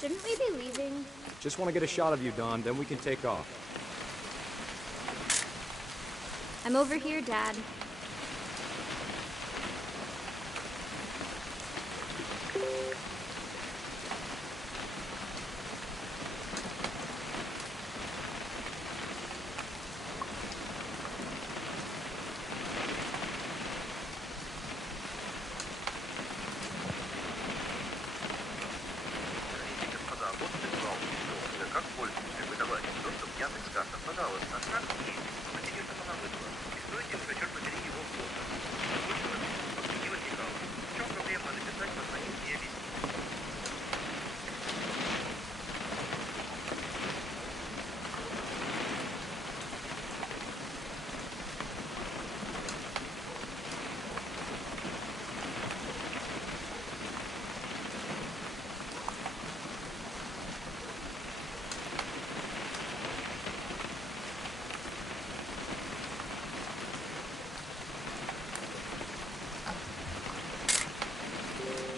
Shouldn't we be leaving? Just want to get a shot of you, Dawn, then we can take off. I'm over here, Dad.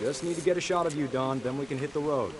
Just need to get a shot of you, Dawn, then we can hit the road.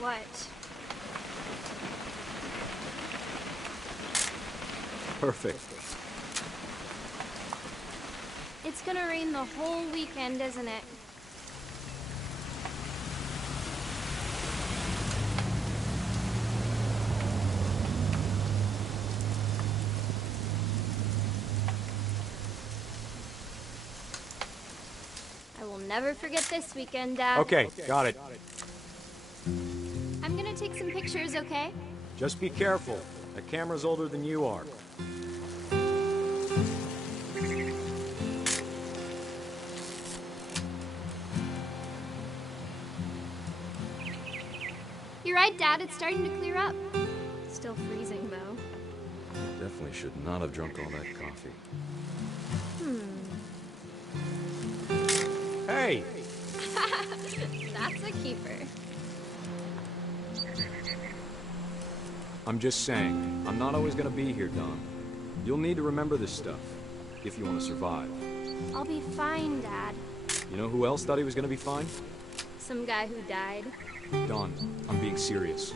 What? Perfect. It's gonna rain the whole weekend, isn't it? I will never forget this weekend, Dad. Okay, got it. I'm gonna take some pictures, okay? Just be careful. That camera's older than you are. You're right, Dad. It's starting to clear up. Still freezing, though. Definitely should not have drunk all that coffee. Hey! That's a keeper. I'm just saying, I'm not always gonna be here, Dawn. You'll need to remember this stuff, if you want to survive. I'll be fine, Dad. You know who else thought he was gonna be fine? Some guy who died. Dawn, I'm being serious.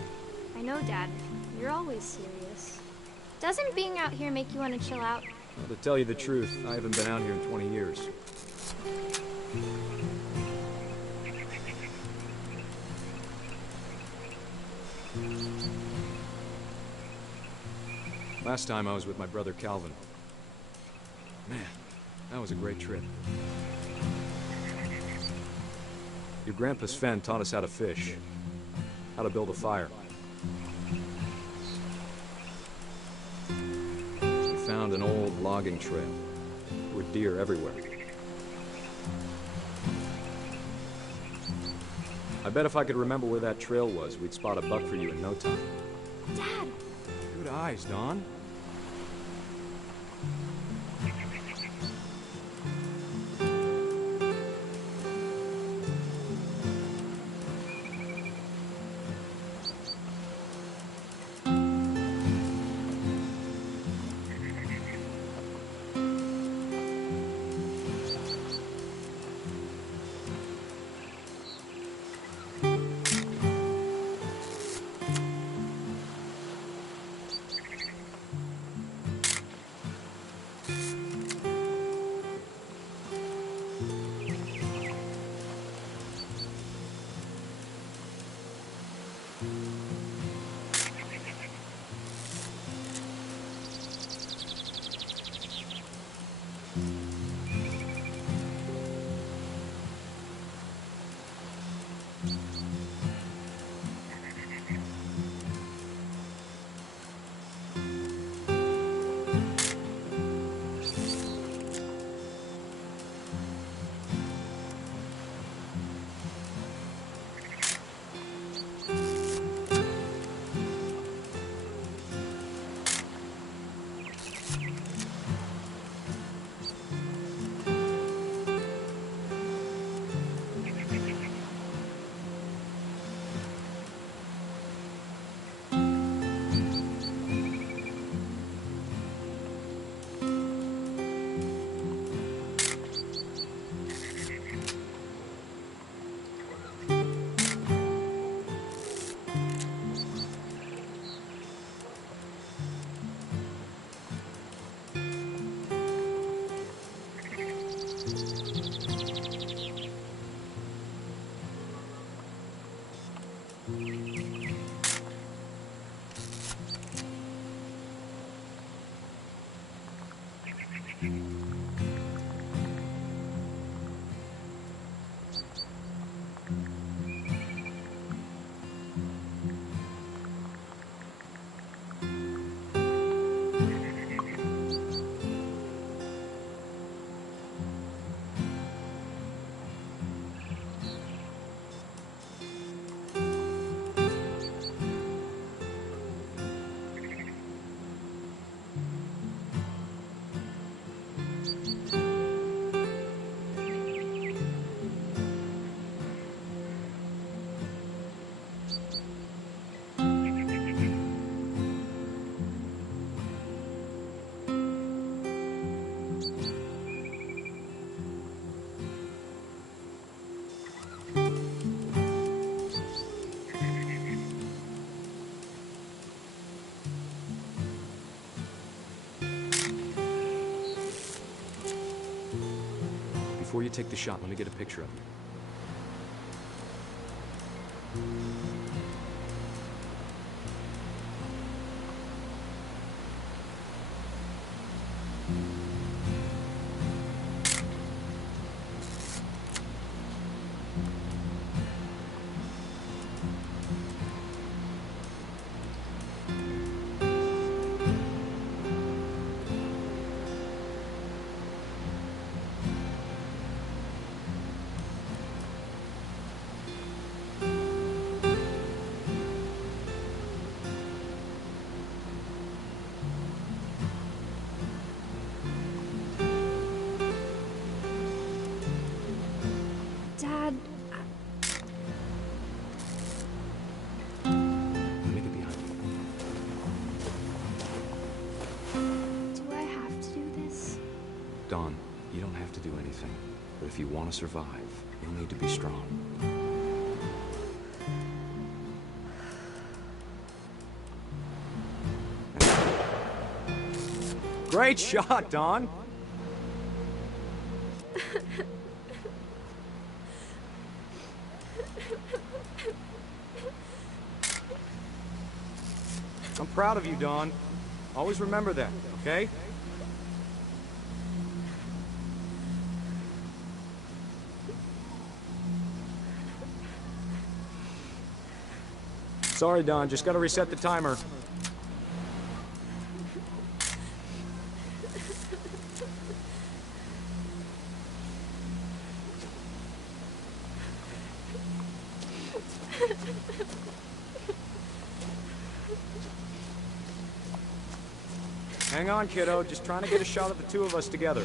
I know, Dad. You're always serious. Doesn't being out here make you want to chill out? Well, to tell you the truth, I haven't been out here in 20 years. Last time I was with my brother Calvin. Man, that was a great trip. Your grandpa Sven taught us how to fish, how to build a fire. We found an old logging trail. There were deer everywhere. I bet if I could remember where that trail was, we'd spot a buck for you in no time. Dad! Good eyes, Dawn. Before you take the shot, let me get a picture of you. Dad, Let me get behind you. do I have to do this? Dawn, you don't have to do anything. But if you want to survive, you'll need to be strong. Great shot, Dawn! I'm proud of you, Dawn. Always remember that, okay? Sorry, Dawn. Just gotta reset the timer. Hang on, kiddo. Just trying to get a shot of the two of us together.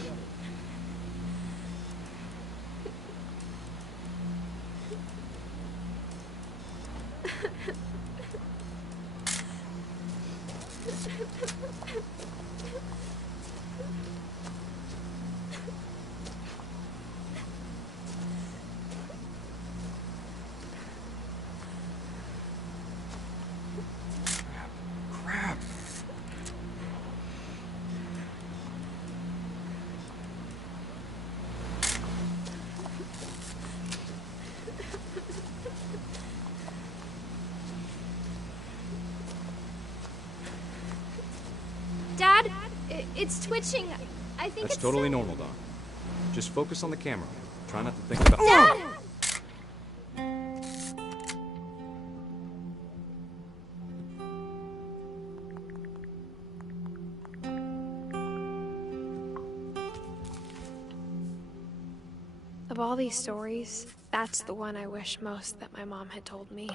Crap. Dad, it's twitching. I think That's it's totally so- normal, Dawn. Just focus on the camera. Try not to think about... Dad! Of all these stories, that's the one I wish most that my mom had told me.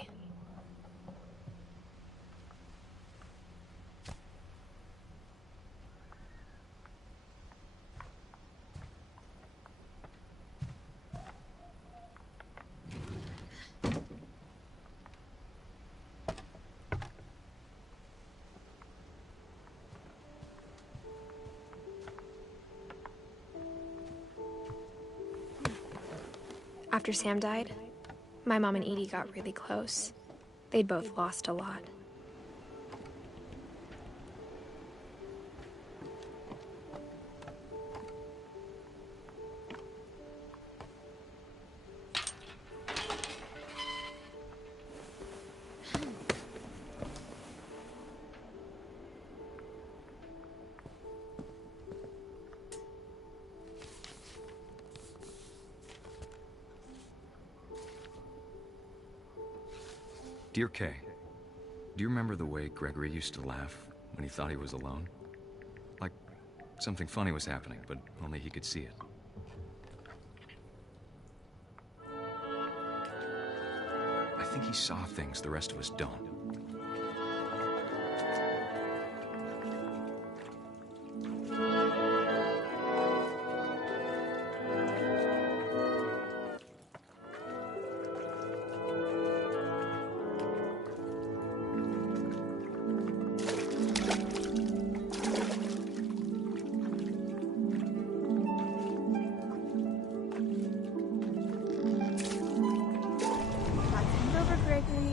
After Sam died, my mom and Edie got really close. They'd both lost a lot. Dear Kay, do you remember the way Gregory used to laugh when he thought he was alone? Like something funny was happening, but only he could see it. I think he saw things the rest of us don't.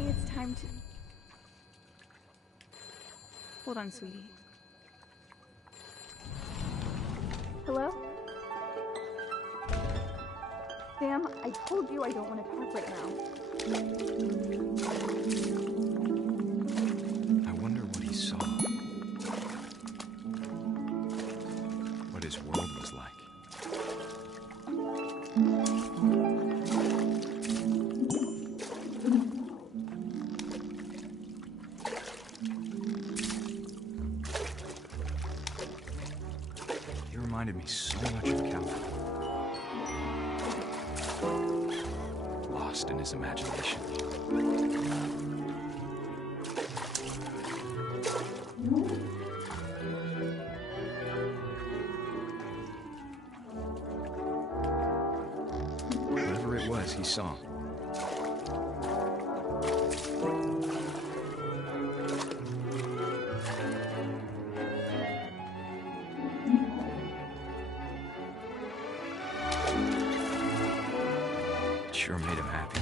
It's time to... Hold on, sweetie. Hello? Sam, I told you I don't want to talk right now. I wonder what he saw. What his world was like. Reminded me so much of Calvin. Lost in his imagination. Whatever it was he saw. Sure made him happy.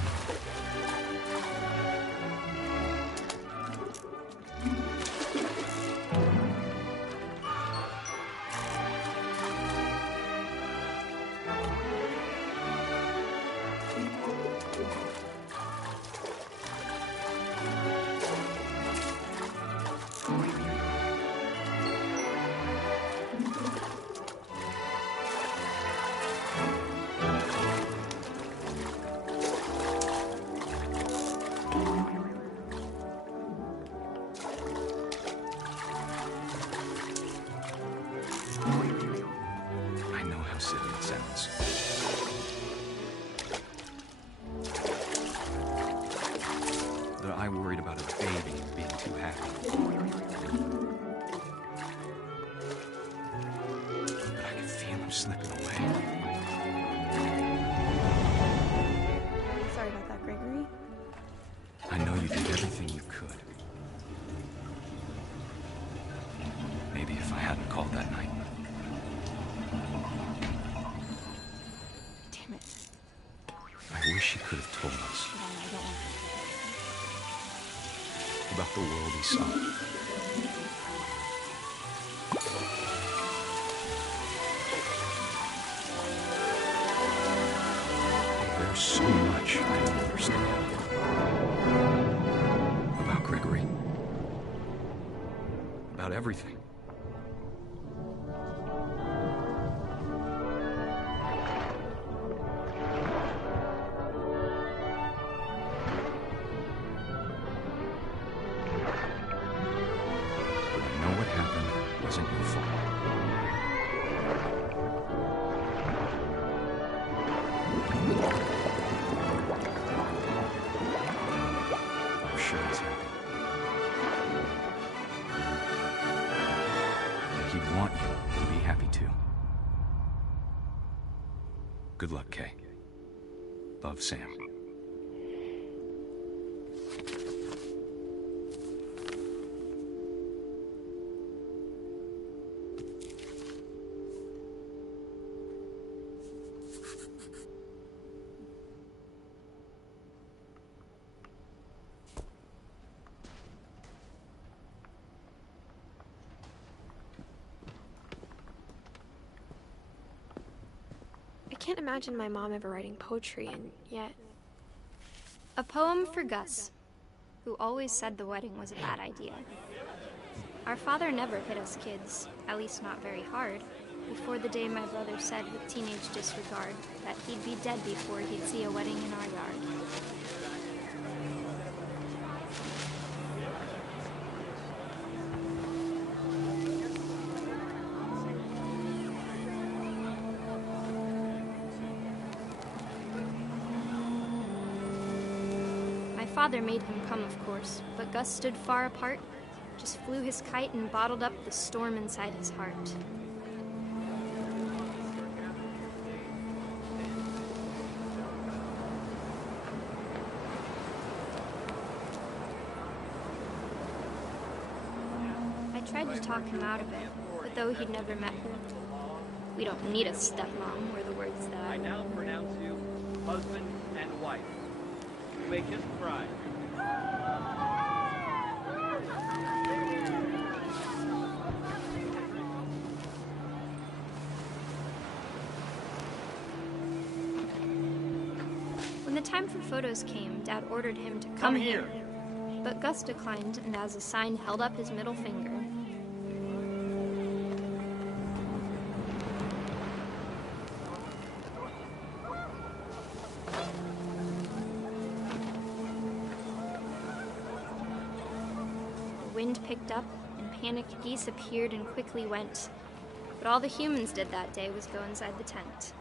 I know how silly it sounds. That I worried about a baby being too happy. But I could feel him slipping away. Sorry about that, Gregory. I know you did everything you could. Maybe if I hadn't called that night. Damn it. I wish he could have told us No, I don't want about the world he saw. There's so much I don't understand about Gregory. About everything. But I know what happened wasn't your fault. I'm sure he's happy. And he'd want you to be happy too. Good luck, Kay. Love, Sam. I can't imagine my mom ever writing poetry, and yet... A poem for Gus, who always said the wedding was a bad idea. Our father never hit us kids, at least not very hard, before the day my brother said with teenage disregard that he'd be dead before he'd see a wedding in our yard. father made him come, of course, but Gus stood far apart, just flew his kite and bottled up the storm inside his heart. I tried to talk him out of it, but though he'd never met her, we don't need a stepmom, were the words that I now pronounce you husband and wife. You may kiss the bride. When the time for photos came, Dad ordered him to come here. But Gus declined and as a sign held up his middle finger. The wind picked up and panicked geese appeared and quickly went. But all the humans did that day was go inside the tent.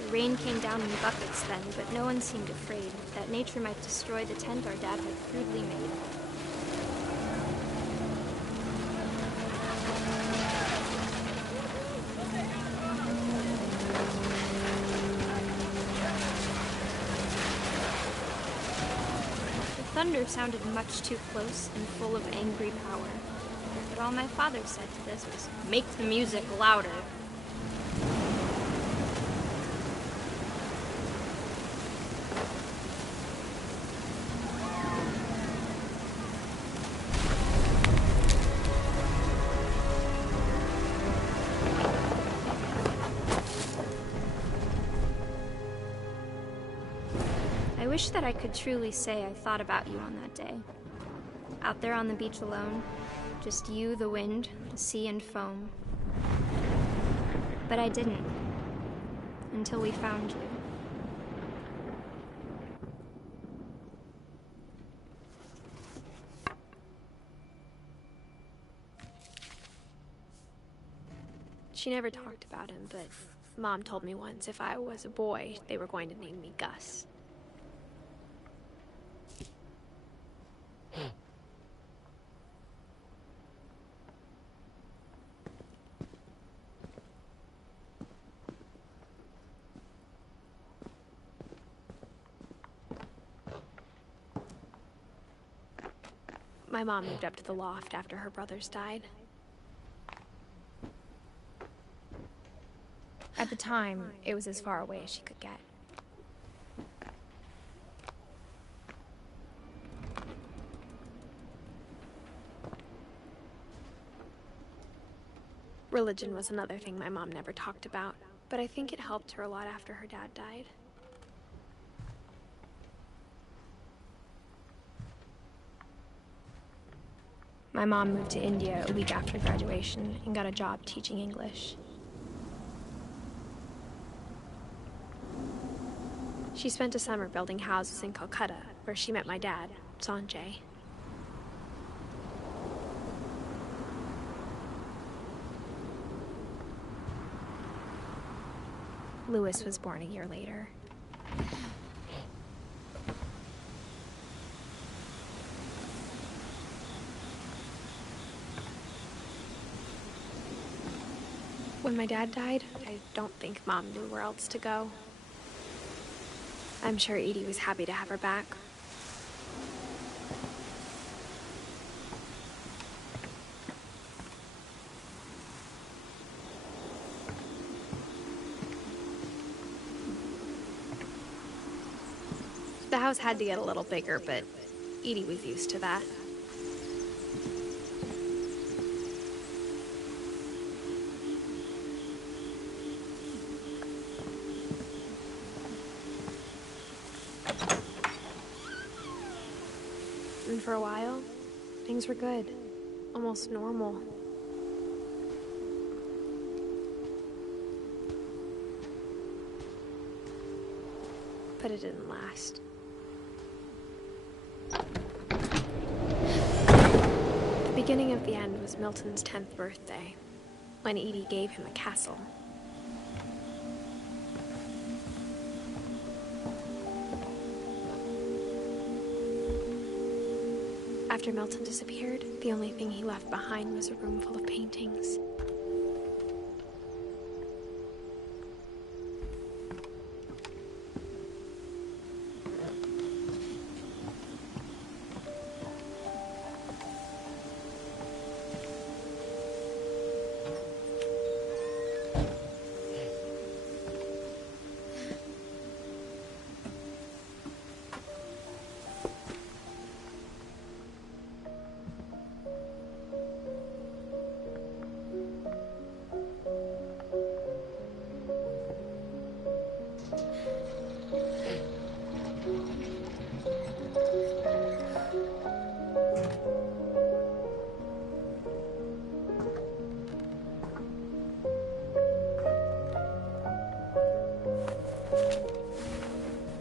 The rain came down in buckets then, but no one seemed afraid that nature might destroy the tent our dad had crudely made. The thunder sounded much too close and full of angry power. But all my father said to this was, "Make the music louder." I wish that I could truly say I thought about you on that day. Out there on the beach alone, just you, the wind, the sea and foam. But I didn't, until we found you. She never talked about him, but Mom told me once if I was a boy, they were going to name me Gus. My mom moved up to the loft after her brothers died. At the time, it was as far away as she could get. Religion was another thing my mom never talked about, but I think it helped her a lot after her dad died. My mom moved to India a week after graduation and got a job teaching English. She spent a summer building houses in Calcutta, where she met my dad, Sanjay. Louis was born a year later. When my dad died, I don't think Mom knew where else to go. I'm sure Edie was happy to have her back. The house had to get a little bigger, but Edie was used to that. And for a while, things were good. Almost normal. But but it didn't last. The beginning of the end was Milton's 10th birthday, when Edie gave him a castle. After Milton disappeared, the only thing he left behind was a room full of paintings.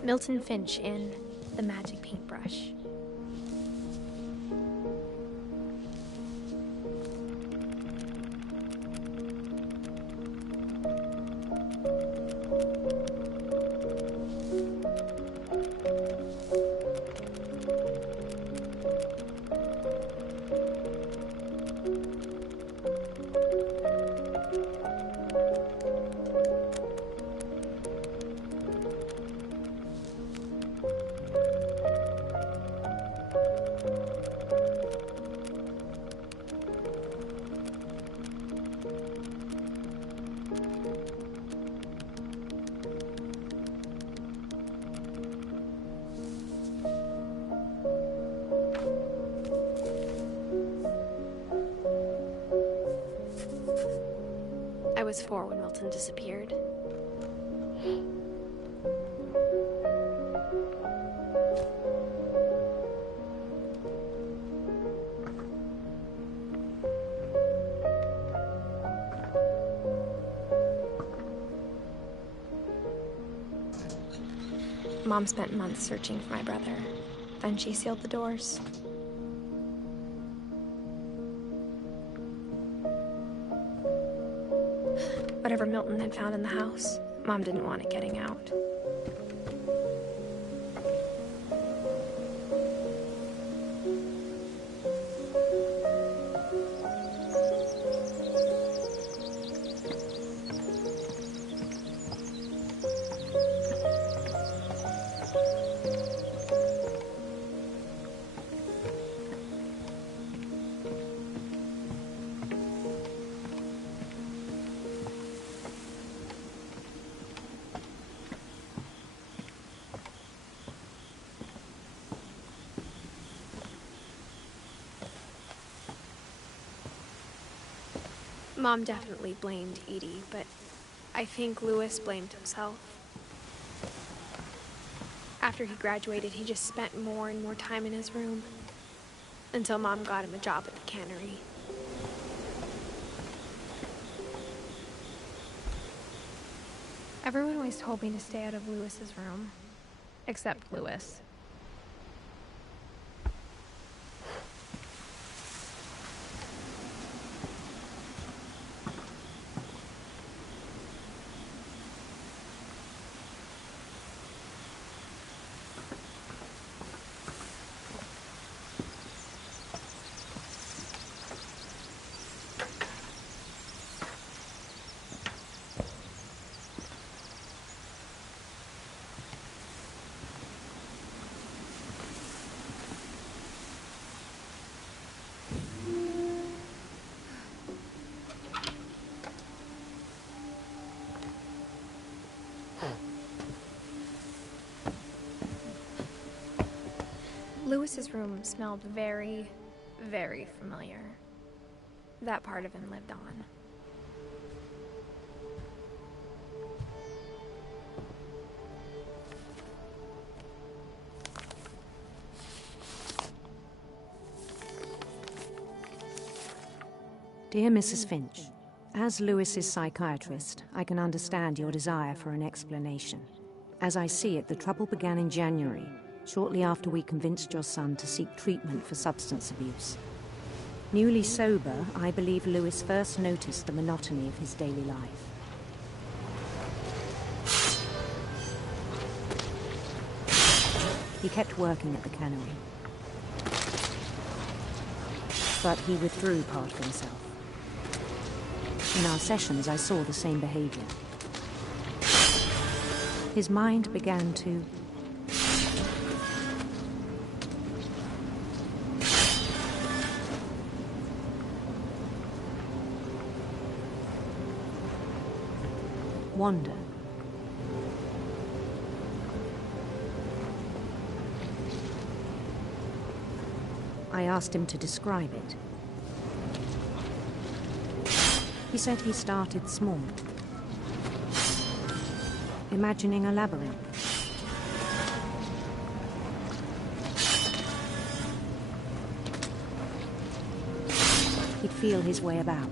Milton Finch in The Magic Paintbrush. I was 4 when Milton disappeared. Mom spent months searching for my brother. Then she sealed the doors. Whatever Milton had found in the house, Mom didn't want it getting out. Mom definitely blamed Edie, but I think Louis blamed himself. After he graduated, he just spent more and more time in his room, until Mom got him a job at the cannery. Everyone always told me to stay out of Louis's room, except Louis. Louis's room smelled very, very familiar. That part of him lived on. Dear Mrs. Finch, as Louis's psychiatrist, I can understand your desire for an explanation. As I see it, the trouble began in January, shortly after we convinced your son to seek treatment for substance abuse. Newly sober, I believe Lewis first noticed the monotony of his daily life. He kept working at the cannery, but he withdrew part of himself. In our sessions, I saw the same behavior. His mind began to wander. I asked him to describe it. He said he started small, imagining a labyrinth. He'd feel his way about.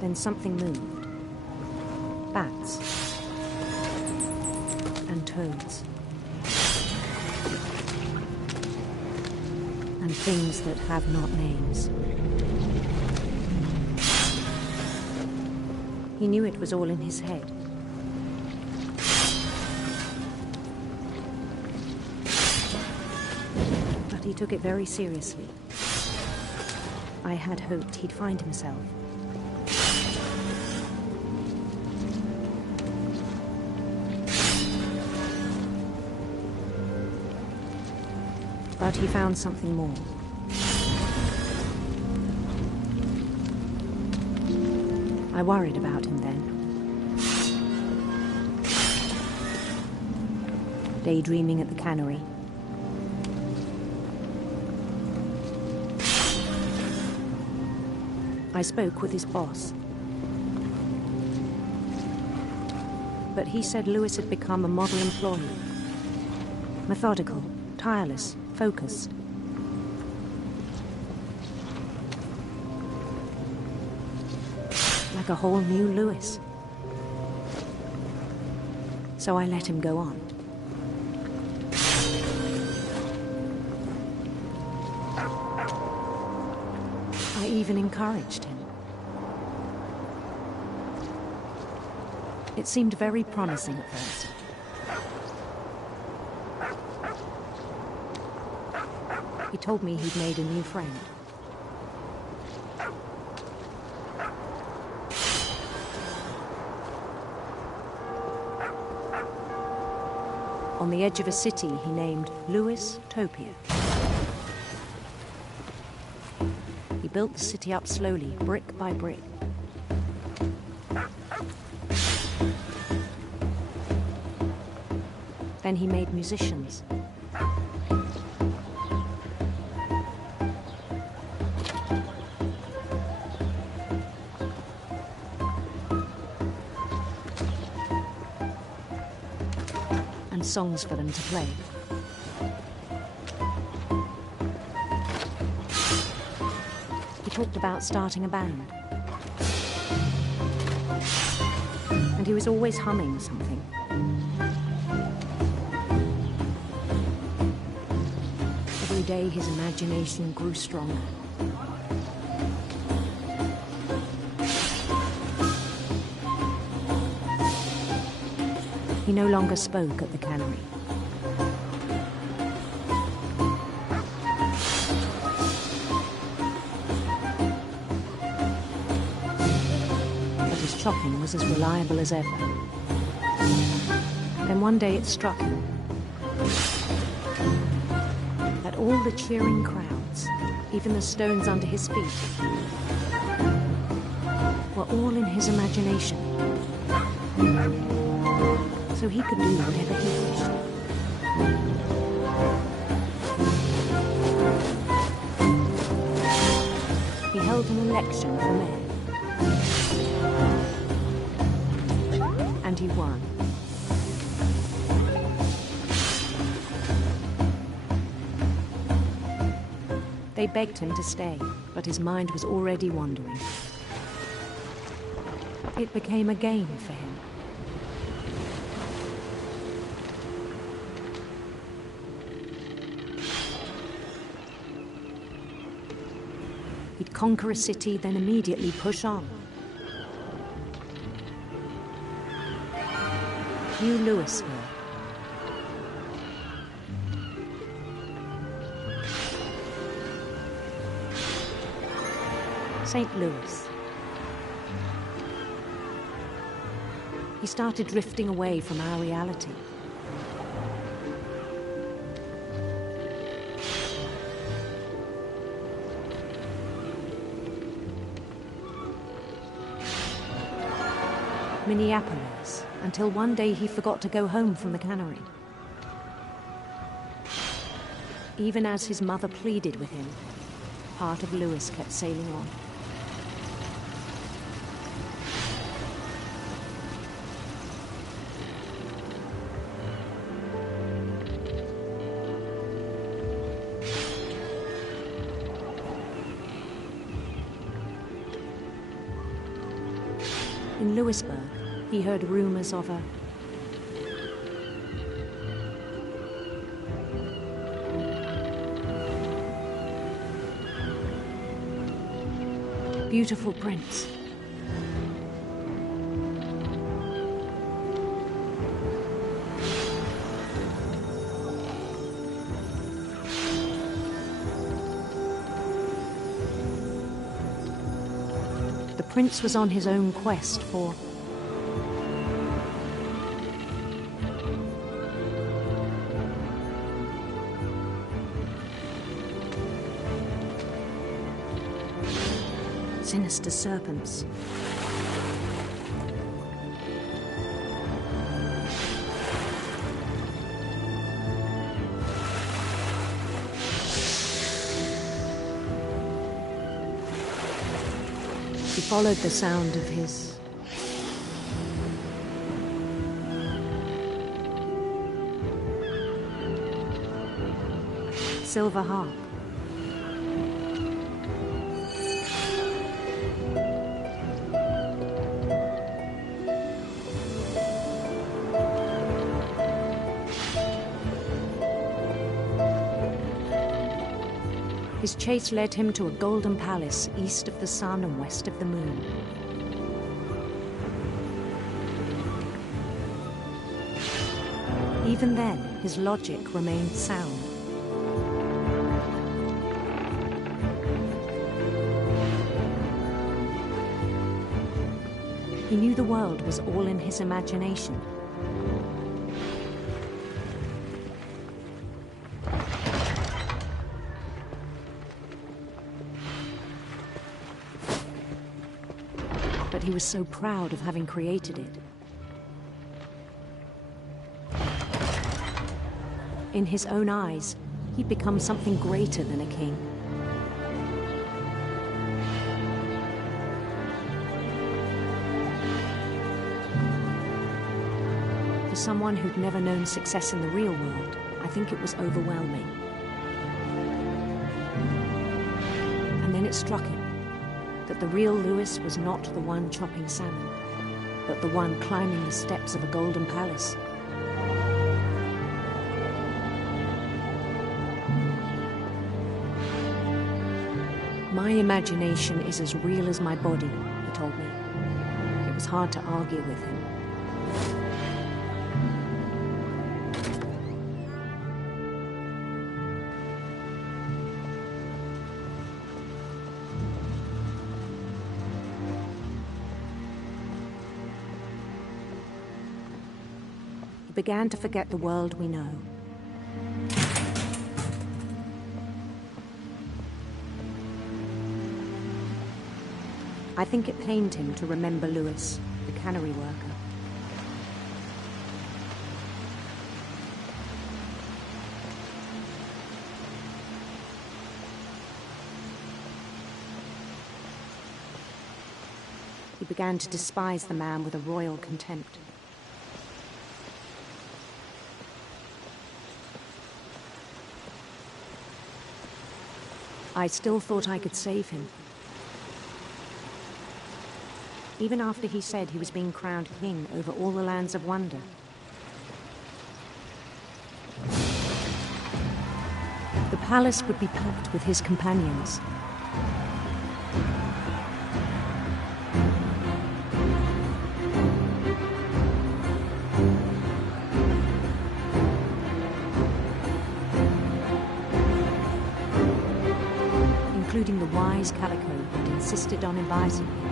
Then something moved. Bats. And toads. And things that have not names. He knew it was all in his head. But he took it very seriously. I had hoped he'd find himself. But he found something more. I worried about him then. Daydreaming at the cannery. I spoke with his boss. But he said Lewis had become a model employee. Methodical, tireless, focused. Like a whole new Lewis. So I let him go on. I even encouraged him. It seemed very promising at first. He told me he'd made a new friend. On the edge of a city he named Lewis-topia. He built the city up slowly, brick by brick. Then he made musicians. And songs for them to play. He talked about starting a band. And he was always humming something. Every day his imagination grew stronger. He no longer spoke at the cannery. But his chopping was as reliable as ever. Then one day it struck him that all the cheering crowds, even the stones under his feet, were all in his imagination. So he could do whatever he wished. He held an election for mayor. And he won. They begged him to stay, but his mind was already wandering. It became a game for him. He'd conquer a city, then immediately push on. New Louisville. St. Louis. He started drifting away from our reality. Minneapolis, until one day he forgot to go home from the cannery. Even as his mother pleaded with him, part of Louis kept sailing on. In Louisburg, he heard rumors of a beautiful prince. The prince was on his own quest for sinister serpents. He followed the sound of his silver harp. His chase led him to a golden palace east of the sun and west of the moon. Even then, his logic remained sound. He knew the world was all in his imagination. But he was so proud of having created it. In his own eyes, he'd become something greater than a king. For someone who'd never known success in the real world, I think it was overwhelming. And then it struck him that the real Louis was not the one chopping salmon, but the one climbing the steps of a golden palace. My imagination is as real as my body, he told me. It was hard to argue with him. He began to forget the world we know. I think it pained him to remember Louis, the cannery worker. He began to despise the man with a royal contempt. I still thought I could save him. Even after he said he was being crowned king over all the lands of wonder. The palace would be packed with his companions. Including the wise Calico who had insisted on inviting him.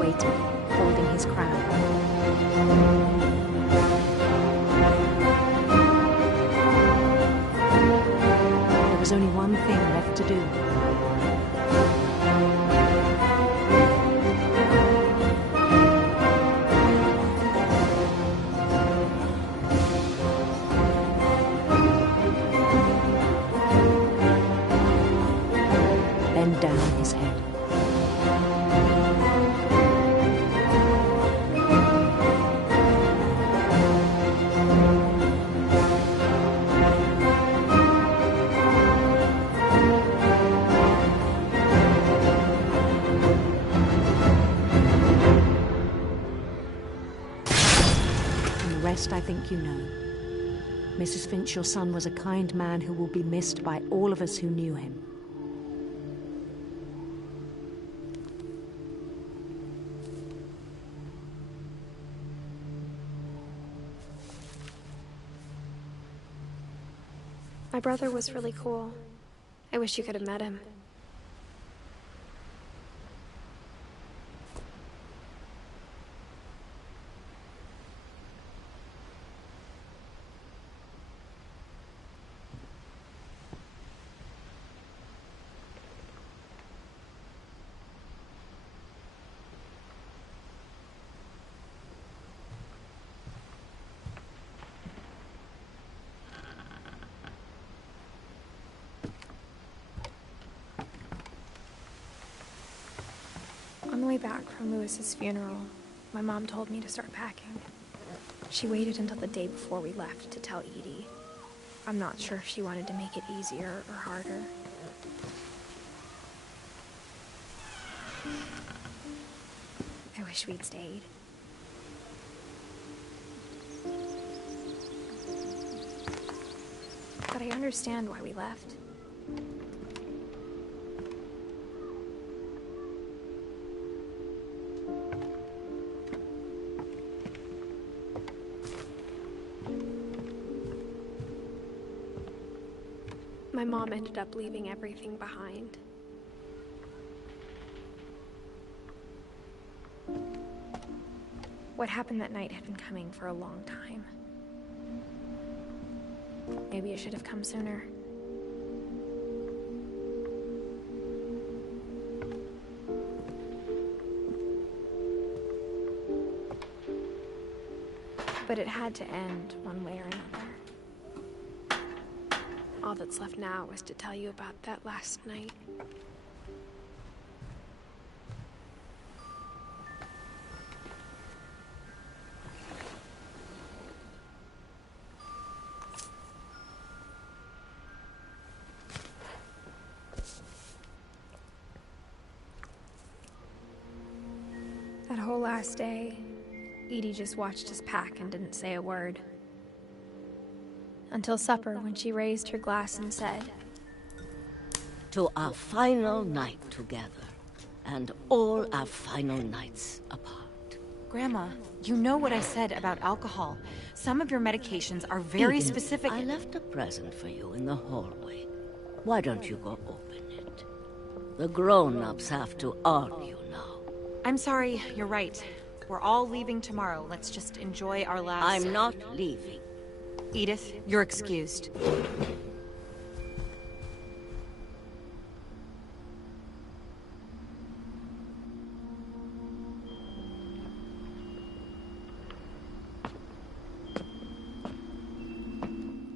Waiting, holding his crown. There was only one thing left to do. Bend down his head. I think you know. Mrs. Finch, your son was a kind man who will be missed by all of us who knew him. My brother was really cool. I wish you could have met him. On the way back from Lewis's funeral, my mom told me to start packing. She waited until the day before we left to tell Edie. I'm not sure if she wanted to make it easier or harder. I wish we'd stayed. But I understand why we left. My mom ended up leaving everything behind. What happened that night had been coming for a long time. Maybe it should have come sooner. But it had to end one way or another. All that's left now is to tell you about that last night. That whole last day, Edie just watched us pack and didn't say a word. Until supper, when she raised her glass and said, "To our final night together, and all our final nights apart." Grandma, you know what I said about alcohol. Some of your medications are very Eden, specific. I left a present for you in the hallway. Why don't you go open it? The grown-ups have to argue now. I'm sorry, you're right. We're all leaving tomorrow. Let's just enjoy our last... I'm not leaving. Edith, you're excused.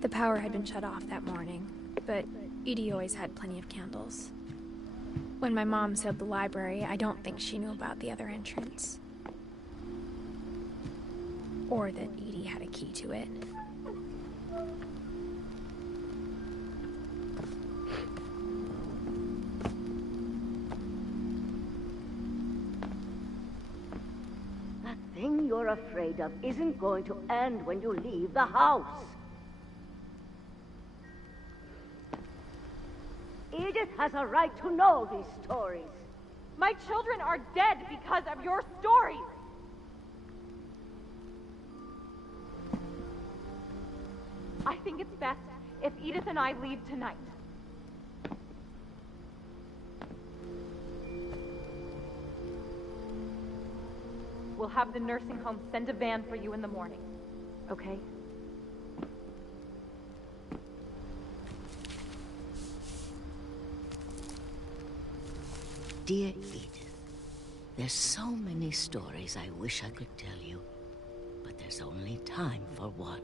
The power had been shut off that morning, but Edie always had plenty of candles. When my mom sealed the library, I don't think she knew about the other entrance. Or that Edie had a key to it. That thing you're afraid of isn't going to end when you leave the house. Edith has a right to know these stories. My children are dead because of your stories! I think it's best if Edith and I leave tonight. We'll have the nursing home send a van for you in the morning, okay? Dear Edith, there's so many stories I wish I could tell you, but there's only time for one.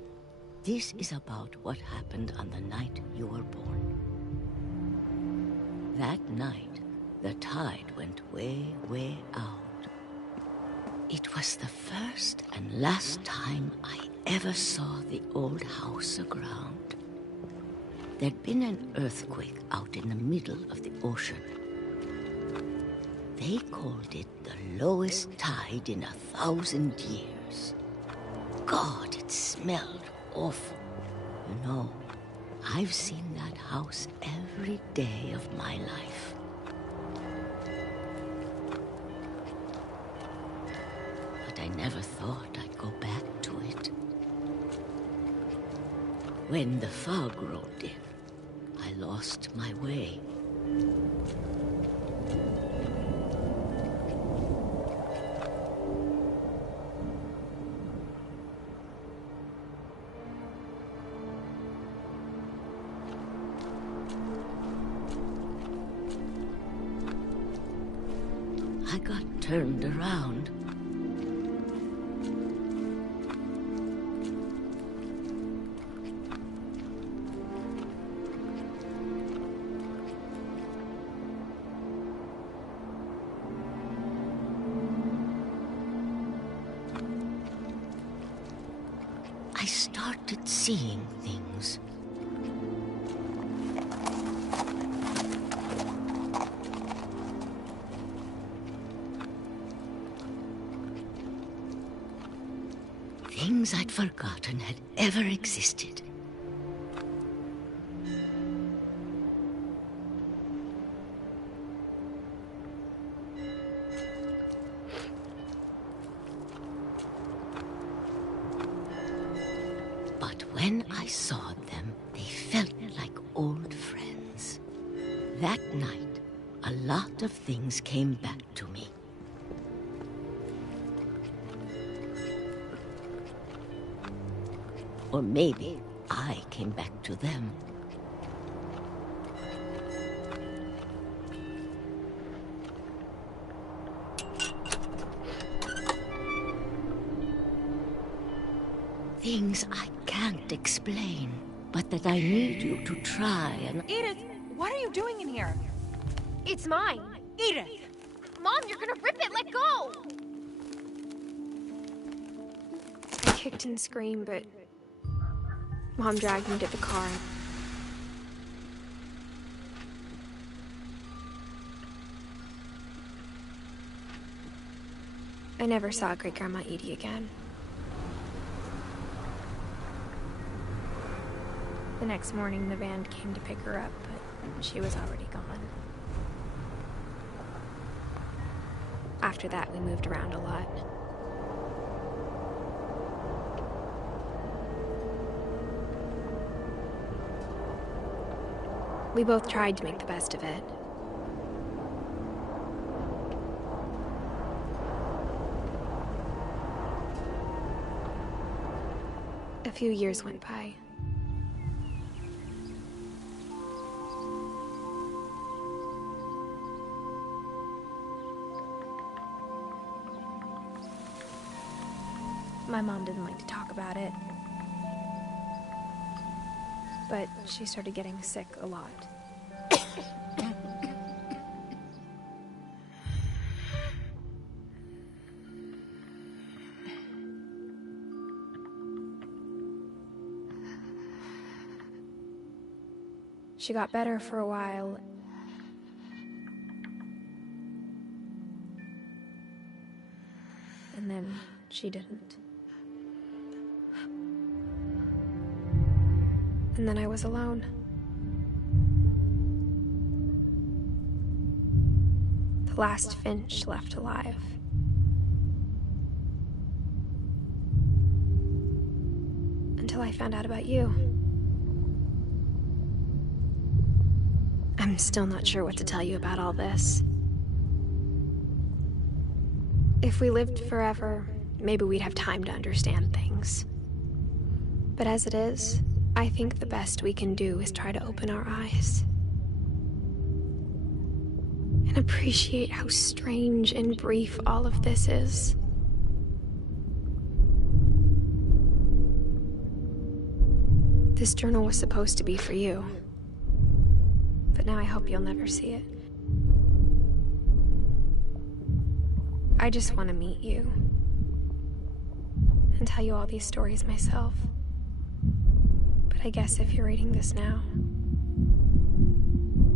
This is about what happened on the night you were born. That night, the tide went way, way out. It was the first and last time I ever saw the old house aground. There'd been an earthquake out in the middle of the ocean. They called it the lowest tide in 1,000 years. God, it smelled awful. You know, I've seen that house every day of my life. But I never thought I'd go back to it. When the fog rolled in, I lost my way. I got turned around. I started seeing things. Things I'd forgotten had ever existed. But when I saw them, they felt like old friends. That night, a lot of things came back to me. Or maybe I came back to them. Things I can't explain, but that I need you to try and... Edith, what are you doing in here? It's mine! Edith! Mom, you're gonna rip it! Let go! I kicked and screamed, but Mom dragged me to the car. I never saw Great-Grandma Edie again. The next morning, the van came to pick her up, but she was already gone. After that, we moved around a lot. We both tried to make the best of it. A few years went by. My mom didn't like to talk about it. but she started getting sick a lot. She got better for a while. And then she didn't. And then I was alone. The last Finch left alive. Until I found out about you. I'm still not sure what to tell you about all this. If we lived forever, maybe we'd have time to understand things. But as it is, I think the best we can do is try to open our eyes. And appreciate how strange and brief all of this is. This journal was supposed to be for you. But now I hope you'll never see it. I just want to meet you. And tell you all these stories myself. But I guess if you're reading this now,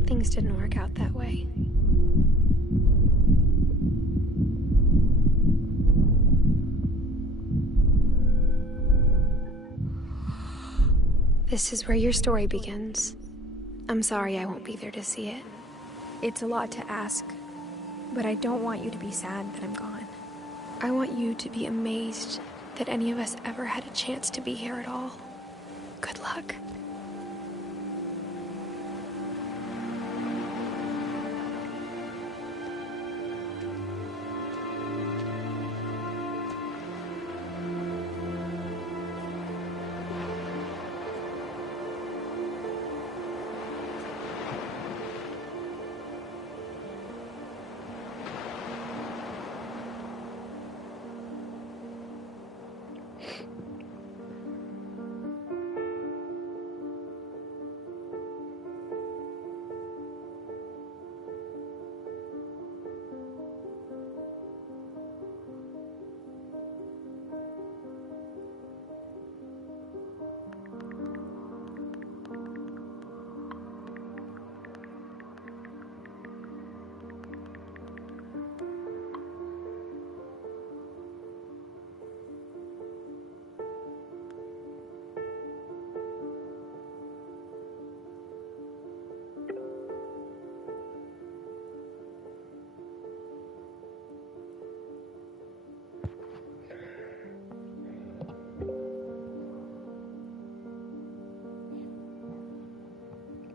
things didn't work out that way. This is where your story begins. I'm sorry I won't be there to see it. It's a lot to ask, but I don't want you to be sad that I'm gone. I want you to be amazed that any of us ever had a chance to be here at all. Good luck.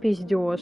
Пиздёж.